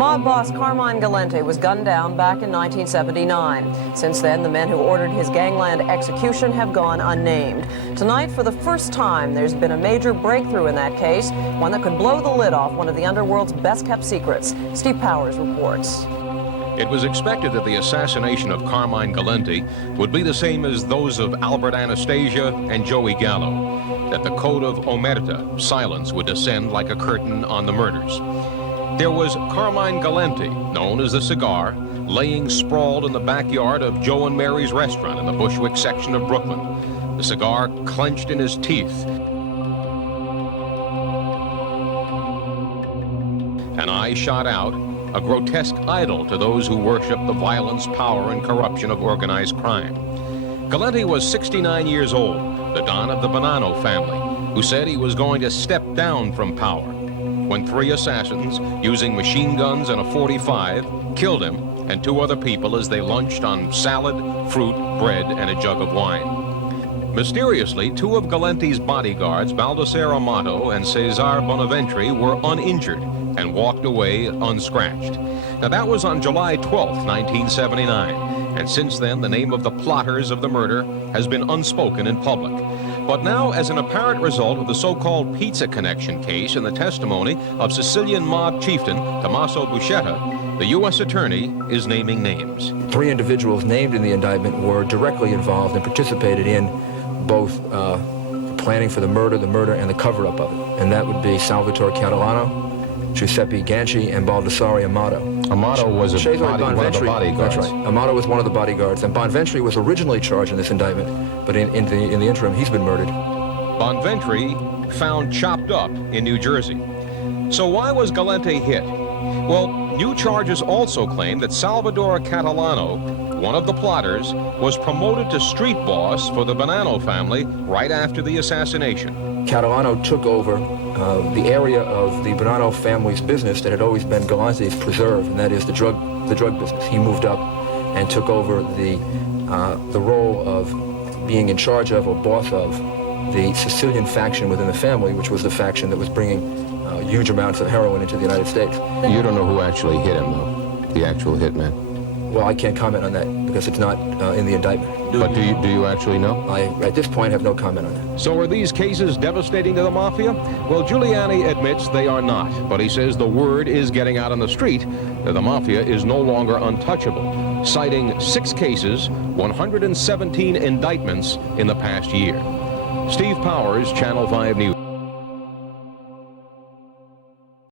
Mob boss Carmine Gallanteho was gunned down back in 1979. Since then, the men who ordered his gangland execution have gone unnamed. Tonight, for the first time, there's been a major breakthrough in that case, one that could blow the lid off one of the underworld's best-kept secrets. Steve Powers reports. It was expected that the assassination of Carmine Gallanteho would be the same as those of Albert Anastasia and Joey Gallo, that the code of omerta, silence, would descend like a curtain on the murders. There was Carmine Gallanteho, known as the Cigar, laying sprawled in the backyard of Joe and Mary's restaurant in the Bushwick section of Brooklyn, the cigar clenched in his teeth. An eye shot out, a grotesque idol to those who worship the violence, power, and corruption of organized crime. Gallanteho was 69 years old, the Don of the Bonanno family, who said he was going to step down from power, when three assassins, using machine guns and a .45, killed him and two other people as they lunched on salad, fruit, bread, and a jug of wine. Mysteriously, two of Gallante's bodyguards, Baldassare Amato and Cesar Bonaventre, were uninjured and walked away unscratched. Now, that was on July 12th, 1979, and since then, the name of the plotters of the murder has been unspoken in public. But now, as an apparent result of the so-called pizza connection case and the testimony of Sicilian mob chieftain Tommaso Buscetta, the U.S. attorney is naming names. Three individuals named in the indictment were directly involved and participated in both planning for the murder, and the cover-up of it. And that would be Salvatore Catalano, Giuseppe Ganci, and Baldassare Amato. Amato was one of the bodyguards. That's right. Amato was one of the bodyguards, and Bonaventre was originally charged in this indictment, but in the interim, he's been murdered. Bonaventre found chopped up in New Jersey. So why was Gallanteho hit? Well, new charges also claim that Salvatore Catalano, one of the plotters, was promoted to street boss for the Bonanno family right after the assassination. Catalano took over the area of the Bonanno family's business that had always been Galantes' preserve, and that is the drug business. He moved up and took over the role of being in charge of or boss of the Sicilian faction within the family, which was the faction that was bringing huge amounts of heroin into the United States. You don't know who actually hit him, though, the actual hitman? Well, I can't comment on that because it's not in the indictment. But do you actually know? I, at this point, have no comment on that. So are these cases devastating to the Mafia? Well, Giuliani admits they are not, but he says the word is getting out on the street that the Mafia is no longer untouchable, citing 6 cases, 117 indictments in the past year. Steve Powers, Channel 5 News.